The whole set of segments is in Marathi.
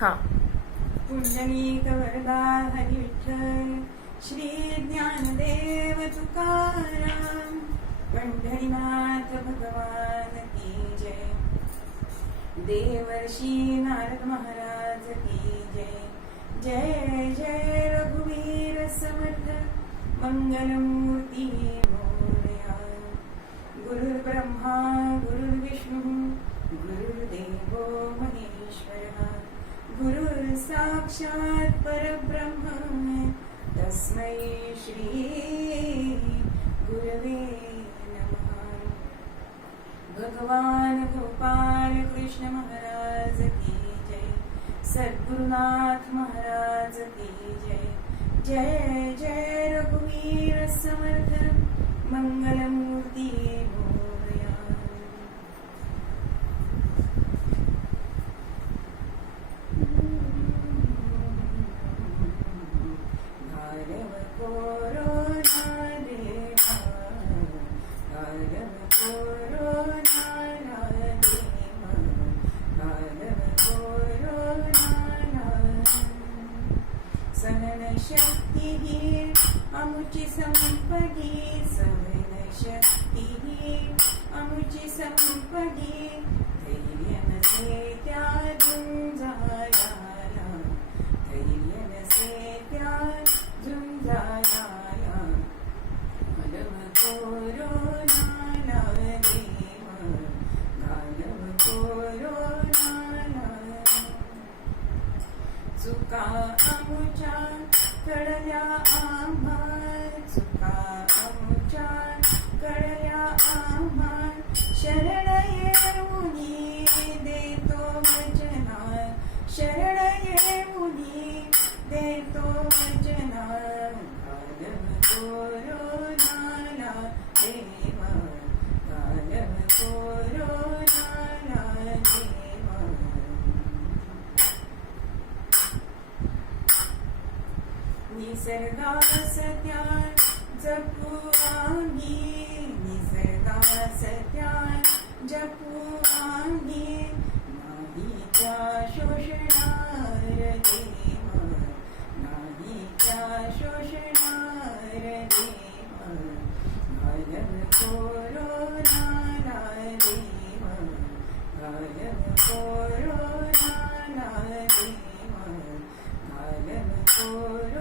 हा. पुंडलिक वरदा हरी विठ्ठल, श्री ज्ञानदेव तुकाराम, पंढरीनाथ भगवान की जय, देवर्षी नारद महाराज की जय. जय जय रघुवीर समर्थ, मंगलमूर्ती मोरया. गुरुर्ब्रह्मा गुरुर्विष्णू गुरुर्देवो महेश्वरः, गुरुर् साक्षात् परब्रह्म, तस्मै श्री गुरवे नमः. भगवान गोपाल कृष्ण महाराज की जय, सद्गुरुनाथ महाराज की जय. जय जय रघुवीर समर्थ, मंगलमूर्ती मोरया. भार्गव कोरोना देवा, भार्गव कोरोना देवा, भार्गव कोरोना. सहन शक्ती अमुची संपदी, सहन शक्ती अमुची संपदी, धैर्य नसे त्या झुंजाया, धैर्य नसे त्या झुंजाया. घालव कोरोना देव, घालव कोरोना. चुका अमुच्या कळल्या आम्हा, चुका अमुच्या कळल्या आम्हा, शरण येऊनी देतो वचना, शरण येऊनी देतो वचना. घालव कोरोना देव, घालव कोरोना देव. निसर्गास त्या जपू आम्ही, निसर्गास त्या जपू आम्ही, नाही त्या शोषणार देव, नाही त्या शोषणार देव. घालव कोरोना देव, घालव कोरोना देव, घालव कोरोना.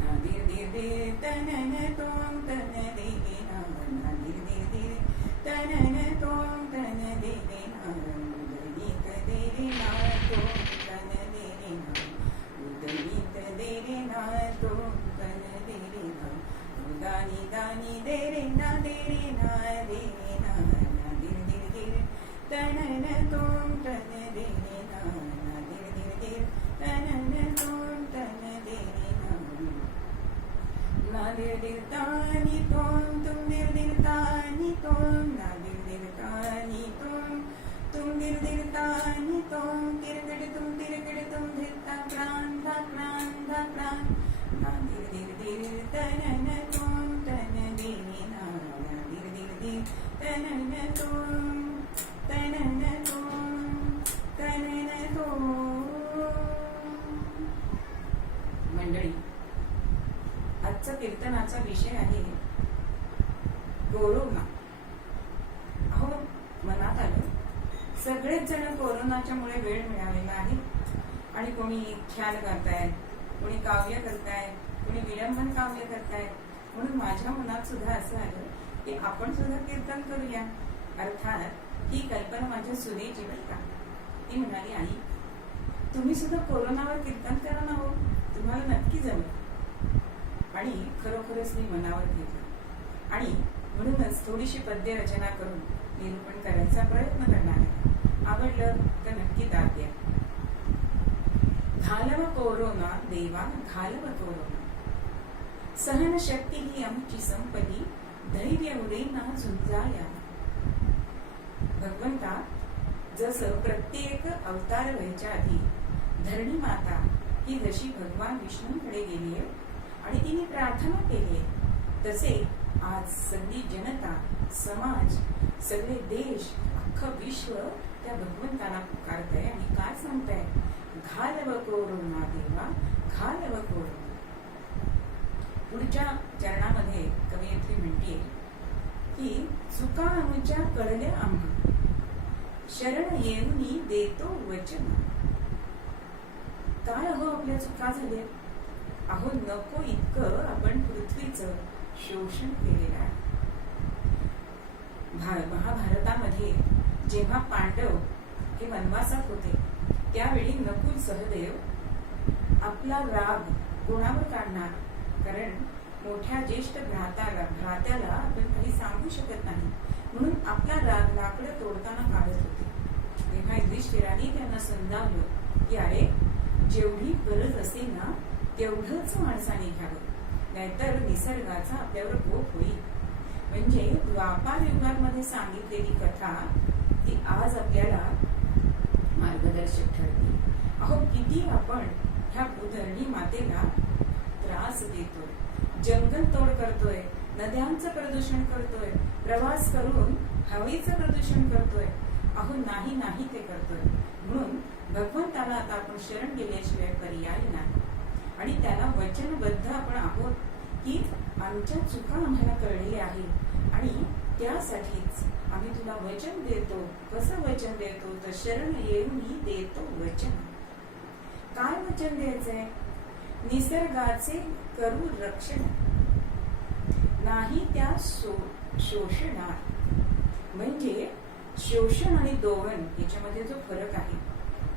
नादिर दिर दिर तनन तोम तन देना, नादिर दिर दिर तनन तोम तन देना, उदलित देना तोम तन देना, उदलित देना तोम तन देना, उदानी दानी देना देना देना. नादिर दिर दिर तनन तोम तन देना, नादिर दिर दिर तनन तोम तन देना. नादिर दिर तानी तोम तुम दिर दिर तानी तोम, नादिर दिर तानी तोम तुम दिर दिर तानी तोम. तिरगड तुम धीरता प्राण धा प्राण धा प्राण. नादिर दिर दिर तनन तोम तन देना, नादिर दिर दिर तनन तोम तनन तोम तनन तोम. मंडळी, आजचा कीर्तनाचा विषय आहे कोरोना. अहो, मनात आलं सगळेच जण कोरोनाच्या मुळे वेळ मिळालेला आहे आणि कोणी ख्याल करतायत, कोणी काव्य करतायत, कोणी विलंबन काव्य करतायत. म्हणून माझ्या मनात सुद्धा असं आलं की आपण सुद्धा कीर्तन करूया. अर्थात ही कल्पना माझ्या सुनेची बरं का. ती म्हणाली, आई तुम्ही सुद्धा कोरोनावर कीर्तन करा ना, हो तुम्हाला नक्की जमेल. आणि खरोखरच मी मनावर घेतलं आणि म्हणूनच थोडीशी पद्य रचना करून निरूपण करायचा प्रयत्न करणार आहे. आवडलं तर नक्की दाद द्या. घालव कोरोना देवा, घालव कोरोना, सहन शक्ती ही आमची संपत्ती, धैर्य उरेना झुंजाया. भगवंता, जसं प्रत्येक अवतार व्हायच्या आधी धरणी माता ही जशी भगवान विष्णूंकडे गेली आहे आणि तिने प्रार्थना केली आहे, तसे आज सगळी जनता, समाज, सगळे देश, अख्खं विश्व त्या भगवंताला पुकारताय आणि काय सांगताय, घालव कोरोना देवा, घालव कोरोना. पुढच्या चरणामध्ये कवयित्री म्हणते की चुका आमच्या कळल्या आम्हा, शरण येऊनी देतो वचन. काय अहो आपल्या चुका झाल्या, अहो नको इतकं आपण पृथ्वीचं शोषण केलेलं आहे. महाभारतामध्ये जेव्हा पांडव हे वनवासात होते त्यावेळी नकुल सहदेव आपला राग कोणावर काढणार, कारण मोठ्या ज्येष्ठ भ्रात्याला आपण काही सांगू शकत नाही, म्हणून आपला राग लाकडं तोडताना काढत होते. तेव्हा युधिष्ठिराने त्यांना समजावलं की अरे जेवढी गरज असेल ना तेवढंच माणसाने घ्यावं, नाहीतर निसर्गाचा आपल्यावर कोप होईल. म्हणजे द्वापार युगामध्ये सांगितलेली कथा ती आज आपल्याला मार्गदर्शक ठरते. अहो किती आपण ह्या भूधरणी मातेला त्रास देतोय, जंगल तोड करतोय, नद्यांचं प्रदूषण करतोय, प्रवास करून हवेचं प्रदूषण करतोय. अहो नाही ते करतोय. म्हणून भगवंताला आता आपण शरण गेल्याशिवाय पर्याय नाही आणि त्याला वचनबद्ध आपण आहोत की आमच्या चुका आम्हाला कळलेल्या आहेत आणि त्यासाठीच आम्ही तुला वचन देतो. कसं वचन देतो तर शरण येऊनी देतो वचन. काय वचन द्यायचंय, निसर्गाचे करू रक्षण, नाही त्या शोषणार. म्हणजे शोषण आणि दोहन याच्यामध्ये जो फरक आहे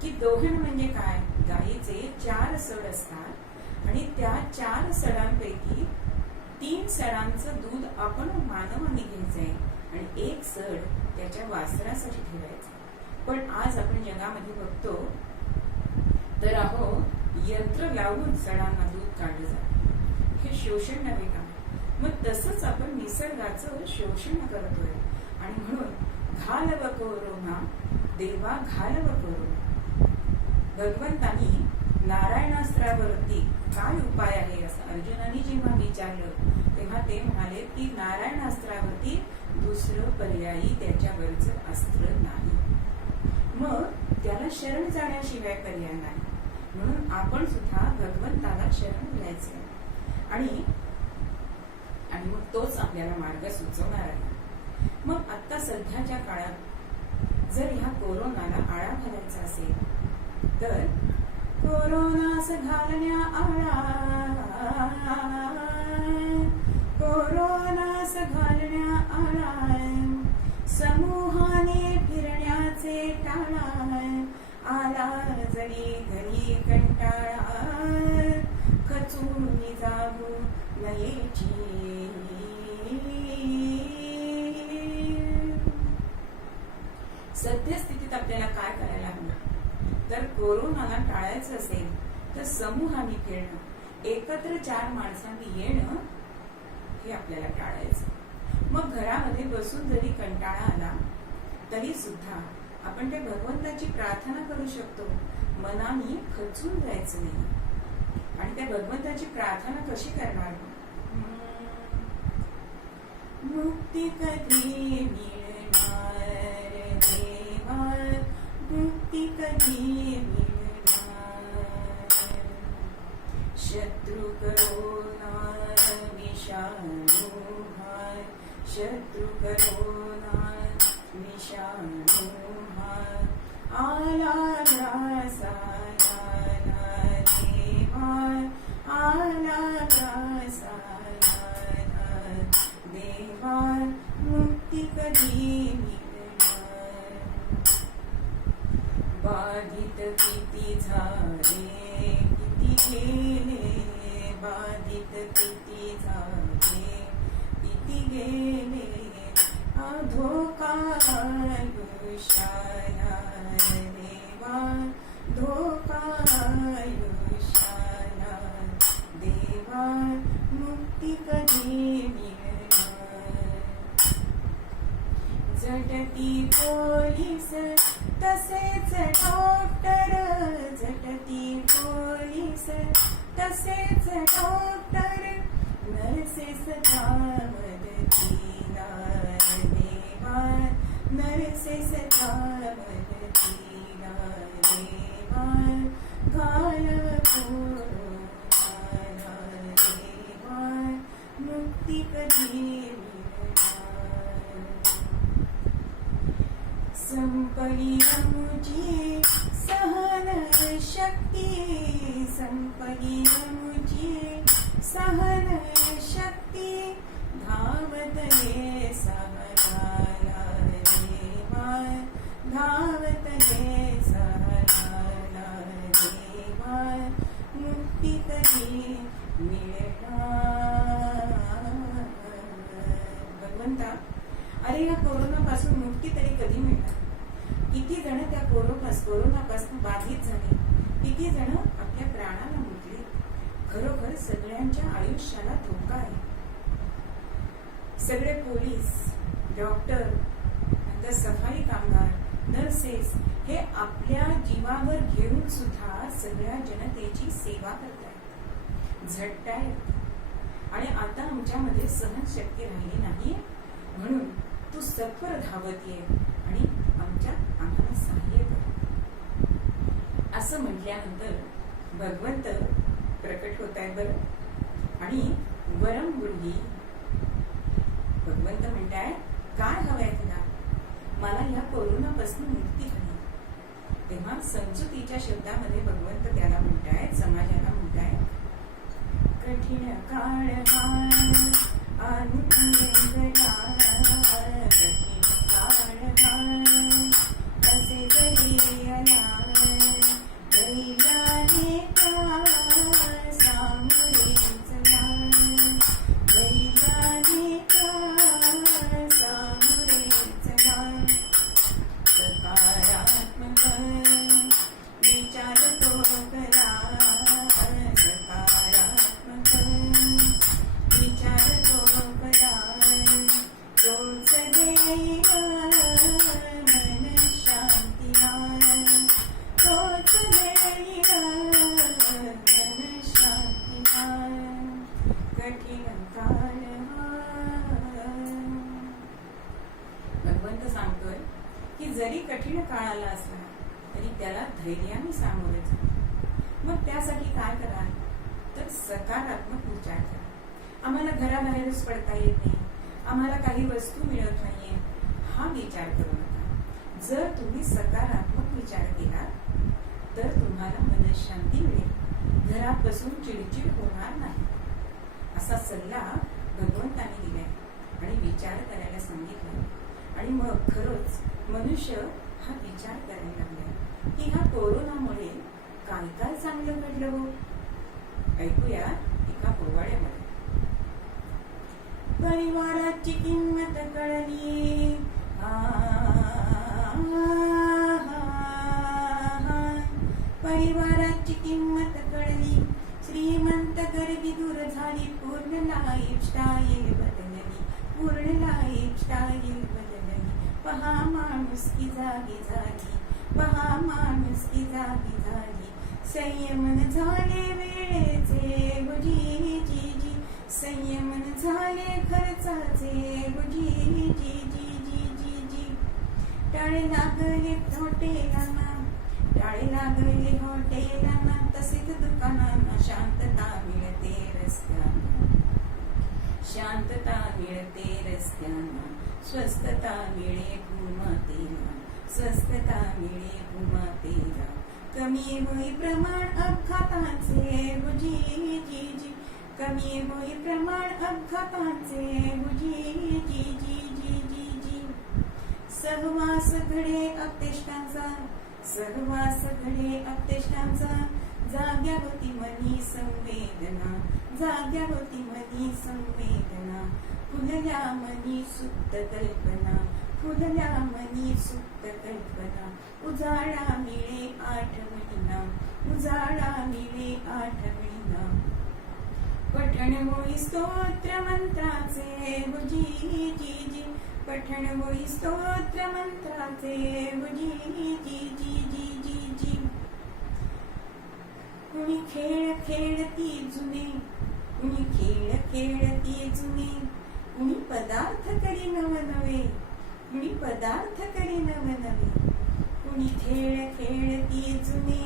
की दोहन म्हणजे काय, गायीचे 4 सड असतात आणि त्या 4 सडांपैकी 3 सडांचं दूध आपण मानवाने घ्यायचंय आणि 1 सड त्याच्या वासरासाठी ठेवायचं. पण आज आपण जगामध्ये बघतो तर अहो यंत्र लावून सडांना दूध काढलं जातं. हे शोषण नव्हे का? मग तसंच आपण निसर्गाचं शोषण करतोय. आणि म्हणून घालव कोरोना देवा, घालव कोरोना. भगवंतानी नारायणास्त्रावरती काय उपाय आहे असं अर्जुनाने जेव्हा विचारलं तेव्हा ते म्हणाले की नारायणास्त्रावरती दुसरं पर्यायी त्याच्यावरचं अस्त्र नाही. मग त्याला शरण जाण्याशिवाय पर्याय नाही. म्हणून आपण सुद्धा भगवंताला शरण घ्यायचे आणि मग तोच आपल्याला मार्ग सुचवणार आहे. मग आता सध्याच्या काळात जर ह्या कोरोनाला आळा घालायचा असेल तर कोरोनास घालण्या आळा, कोरोनास घालण्या आळा, समूहाने फिरण्याचे टाळा, आला जरी घरी कंटाळा, खचून जाऊ नयेची. सद्यस्थितीत आपल्याला काय करायला हवं तर कोरोनाला टाळायचं असेल तर समूहाने फिरणं, एकत्र 4 माणसांनी येणं हे आपल्याला टाळायचं. मग घरामध्ये बसून जरी कंटाळा आला तरी सुद्धा आपण त्या भगवंताची प्रार्थना करू शकतो. मनाने खचून जायचं नाही. आणि त्या भगवंताची प्रार्थना कशी करणार, मुक्ती कधी मिळणार देवा, मुक्ती कधी मिळणार, शत्रु करोना विषाणू हाय, शत्रु करोना विषाणू हाय, आला ग्रासाया देवा, आला ग्रासाया देवा, मुक्ती कधी मिळणार. बाधित किती झाले किती गेले, बाधित किती झाले किती गेले, धोका आयुष्याला देवा, धोका आयुष्याला देवा, मुक्ती कधी मिळणार. झटती पोलीस तसेच डॉक्टर, झटती पोलीस तसेच डॉक्टर, नर्सेस मदतीला देवा, नर्सेस मदतीला संपली मुझी सहन शक्ती, संपली मुझी सहन शक्ती, धावत ये सहनाला देवा, धावत ये सहनाला देवा, मुक्ती कधी मिळणार. भगवंता, अरे या कोरोनापासून मुक्ती तरी कधी मिळणार? किती जण त्या कोरोनापासून बाधित झाले, किती जण आपल्या प्राणाला मुकले. खरोखर सगळ्यांच्या आयुष्याला धोका आहे. सगळे पोलीस, डॉक्टर, नंतर सफाई कामगार, नर्सेस हे आपल्या जीवावर घेऊन सुद्धा सगळ्या जनतेची सेवा करतायत, झटतायत. आणि आता आमच्यामध्ये सहनशक्ती राहिली नाही, म्हणून तू सत्वर धावत ये आणि आम्हाला सहाय्य कर. असं म्हटल्यानंतर भगवंत प्रकट होत आहे बरं. आणि वरम ब्रूही, भगवंत म्हणताय काय हवंय तुला? मला या कोरोनापासून मुक्ती हवी. तेव्हा समजुतीच्या शब्दामध्ये भगवंत त्याला म्हणताय, समाजाला म्हणताय, कठीण काळ हा अनुगला, कठीण काळ हा असे जरी आला, दैवाने का सामोरे चला, दैवाने का सामोरे चला. सकारात्मक विचार तो करा, सकारात्मक विचार तो करा, तोच देईल मन शांतीला, तोच देईल मन शांतीला. कठीण काळ भगवंत सांगतोय की जरी कठीण काळ आला असला तरी त्याला धैर्याने सामोरे जा. मग त्यासाठी काय करा? तर सकारात्मक विचार करा. आम्हाला घराबाहेरच पडता येत नाही, आम्हाला काही वस्तू मिळत नाहीये, हा विचार करू नका. जर तुम्ही सकारात्मक विचार केला तर तुम्हाला मनशांती मिळेल, घरात बसून चिडचिड होणार नाही. असा सल्ला भगवंताने दिलाय आणि विचार करायला सांगितलं. आणि मग खरंच मनुष्य हा विचार करायला लागला की ह्या कोरोनामुळे काय काय चांगलं घडलं हो. ऐकूया एका पोवाड्यामध्ये. परिवाराची किंमत कळली, परिवाराची किंमत कळली, श्रीमंत गरिबी दूर झाली, पूर्ण लाईफस्टाईल बदलली, पूर्ण लाईफस्टाईल बदलली. पहा माणुसकी जागी झाली, पहा माणुसकी जागी झाली, संयमन झाले वेळेचे गुजी जी जी, संयमन झाले खर्चाचे गुजी जी जी जी जी जी. टाळे लागले हॉटेलांना, टाळे लागले हॉटेलांना, तसेच दुकानांना शांतता मिळते रस्त्यांना, शांतता मिळते रस्त्यांना, स्वस्थता मिळे भूमातेला, स्वस्थता मिळे भूमातेला. कमी होई प्रमाण अपघातांचे गुजी जी जी, कमी होई प्रमाण अपघातांचे गुजी जी जी जी जी जी. सहवास घडे अपतेष्टांचा, सहवास घडे अपतेष्टांचा, जाग्या होती मनी संवेदना, जाग्या होती मनी संवेदना. फुलल्या मनी सुप्त कल्पना, फुलल्या मनी सुप्त कल्पना. उजाळा मिळे आठवणीना, उजाळा मिळे आठवणीना. पठण होई स्तोत्र मंत्राचे गुजी जी जी, पठण होई स्तोत्र मंत्राचे गुजी जी जी जी जी जी. कुणी खेळ खेळती जुने, कुणी खेळ खेळती जुने, कुणी पदार्थ करी नवनवे, कुणी पदार्थ करी नवनवे. कुणी खेळ खेळती जुने,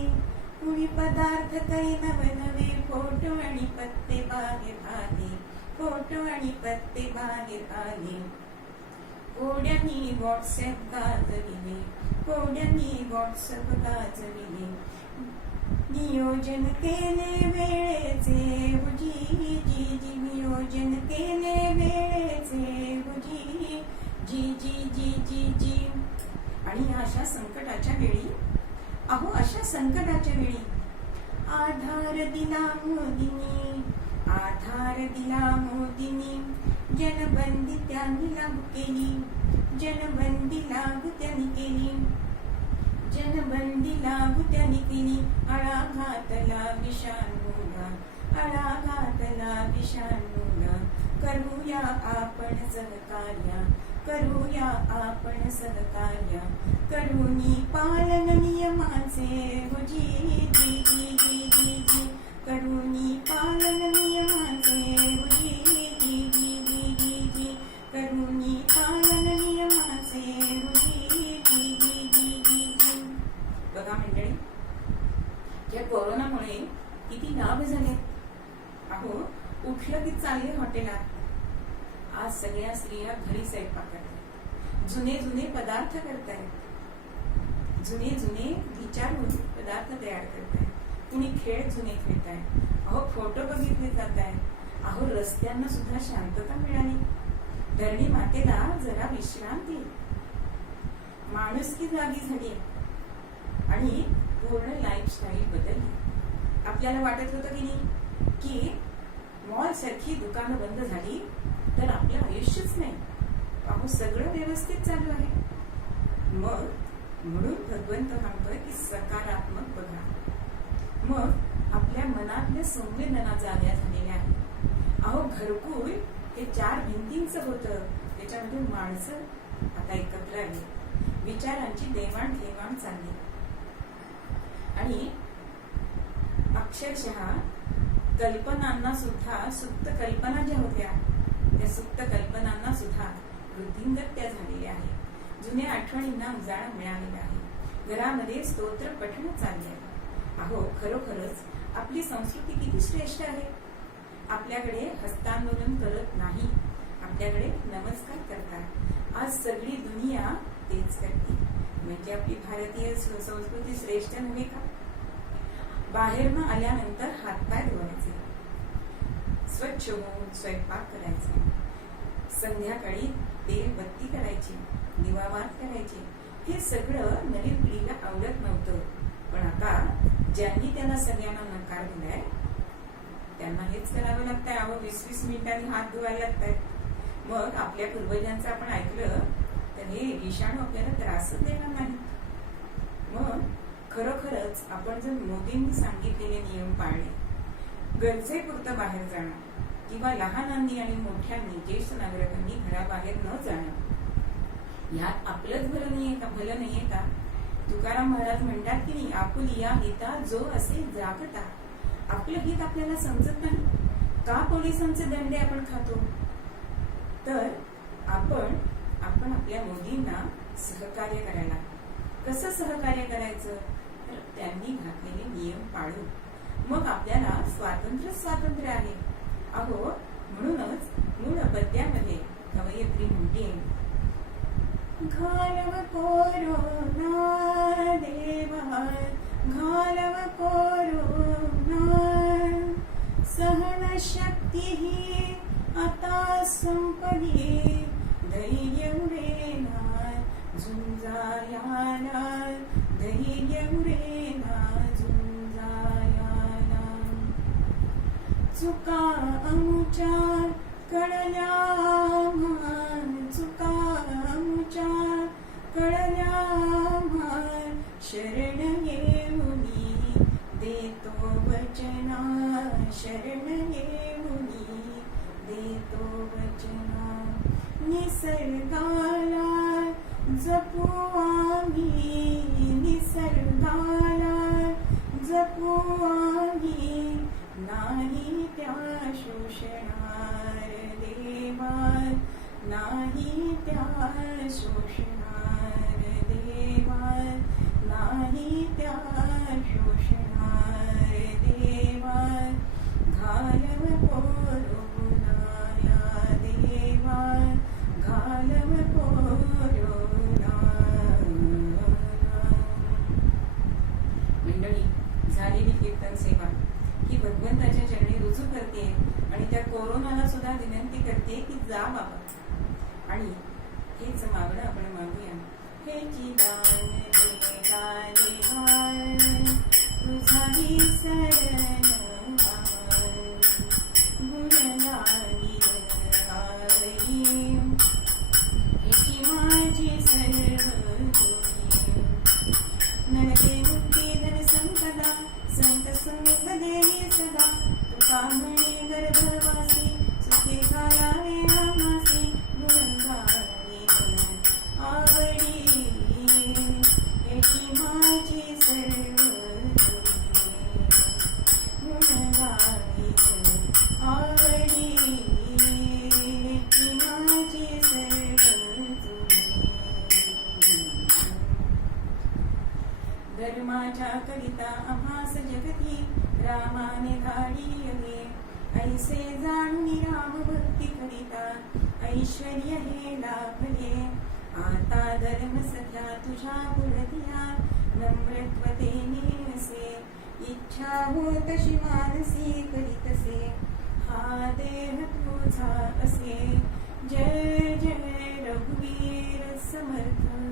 कुणी पदार्थ करी नवनवे. फोटो आणि पत्ते बाहेर आले, फोटो आणि पत्ते बाहेर आले. कोड्यांनी व्हॉट्सअप गाजविले, कोड्यांनी व्हॉट्सअप गाजविले, नियोजन केले वेळेचे बुजी जी जी, नियोजन केले वेळेचे बुजी जी जी जी जी जी. आणि अशा संकटाच्या वेळी, अहो अशा संकटाच्या वेळी आधार दिला मोदींनी, आधार दिला मोदींनी. जनबंदी त्यांनी लागू केली, जनबंदी लागू त्यांनी केली, जनबंदी लागू त्यांनी केली. आळा घातला विषाणूला, आळा घातला विषाणूला. करूया आपण सहकार्य, करूया आपण सहकार्य. करूनी पालन नियमाचे हो जी जी जी जी जी जी. करूनी पालन नियमाचे हो जी जी जी जी जी जी. करूनी पालन नियमाचे हो जी जी जी जी जी जी. बघा मंडळी, या कोरोनामुळे किती लाभ झाले. अहो उठलं की चालले हॉटेलात. आज सगळ्या स्त्रिया घरी स्वयंपाक करतात, जुने जुने पदार्थ करतायत, जुने जुने विचारून पदार्थ तयार करतायत. कुणी खेळ जुने खेळतायत. अहो फोटो बघितले जात आहेत. अहो रस्त्यांना सुद्धा शांतता मिळाली. धरणी मातेला जरा विश्रांती, माणुसकी जागी झाली आणि पूर्ण लाईफस्टाईल बदलली. आपल्याला वाटत होतं की नाही की मॉल सारखी दुकानं बंद झाली तर आपलं आयुष्यच नाही. अहो सगळं व्यवस्थित चालू आहे. मग म्हणून भगवंत म्हणतोय की सकारात्मक बघा. मग आपल्या मनातल्या संवेदना जाग्या झालेल्या आहेत. अहो घरकुल हे 4 भिंतींचं होतं, त्याच्यामध्ये माणसं आता एकत्र आली, विचारांची देवाणघेवाण चालली आणि अक्षरशः कल्पनांना सुद्धा, सुप्त कल्पना ज्या होत्या त्या सुप्त कल्पनांना सुद्धा वृद्धिंगत झालेल्या आहे. जुन्या आठवणींना उजाळा मिळालेला आहे. घरामध्ये स्तोत्र पठण चालले आहे. अहो खरोखरच आपली संस्कृती किती श्रेष्ठ आहे. आपल्याकडे हस्तांदोलन करत नाही, आपल्याकडे नमस्कार करतात. आज सगळी दुनिया तेच करते. म्हणजे आपली भारतीय संस्कृती श्रेष्ठ नव्हे का. बाहेरनं आल्यानंतर हातपाय धुवायचे, स्वच्छ होऊन स्वयंपाक करायचा, संध्याकाळी तेल बत्ती करायची, दिवावात करायची. हे सगळं नवीन पिढीला आवडत नव्हतं. पण आता ज्यांनी त्यांना सगळ्यांना नकार दिलाय त्यांना हेच करावं लागतंय. अहो 20-20 मिनिटांनी हात धुवायला लागतायत. मग आपल्या पूर्वजांचं आपण ऐकलं तर हे विषाणू आपल्याला त्रासच देणार नाही. मग खरोखरच आपण जर मोदींनी सांगितलेले नियम पाळले, गरजेपुरतं बाहेर जाणं किंवा लहानांनी आणि मोठ्यांनी, ज्येष्ठ नागरिकांनी घराबाहेर न जाणं, यात आपलंच भलं नाहीये का. तुकाराम महाराज म्हणतात की नाही, आपुलिया हिता जो असे जागता. आपलं हित आपल्याला समजत नाही का पोलिसांचे दंडे आपण खातो. तर आपण आपल्या मोदींना सहकार्य करायला. कसं सहकार्य करायचं तर त्यांनी घातलेले नियम पाळून. मग आपल्याला स्वातंत्र्य आहे. अहो म्हणूनच मूळ पद्यामध्ये कवयित्री म्हणते, घालव कोरोना देवा, घालव कोरोना. सहन शक्ती ही आता संपली, धैर्य उरेना झुंजायाला, धैर्य उरेना झुंजायाला. चुका आमच्या कळल्या, चुका आमच्या कळल्या, शरण येऊनी देतो वचना, शरण येऊनी देतो वचना. निसर्गाला जपू आम्ही, निसर्गाला जपू आम्ही, नाही त्या शोषणार देवा, नाही त्या शोषणार देवा, नाही जा बाबा. आणि हेच मागणं आपण मागूया. हे दान देता देवाळ तुझा विसरण गुणगाई आवडी हेची माझी सर्व जोडी. नरके मुक्ती धन संपदा संत संग देई सदा. तुका म्हणे गर्भवासी सुखे कालावे आमासी गुणगाई आवडी हेची माझी सर्व गुणगाई आवडी हेची माझी सर्व धर्माच्या करिता आम्हास जगती रामाने धाडी हे. ऐसे जाणून राम भक्ती करिता ऐश्वर्य हे लाभले. आता धर्म सध्या तुझ्या पुढतिया नम्रत्वतेने असे. इच्छा हो तशी मानसी करीतसे हा देह तुझा असे. जय जय रघुवीर समर्थ.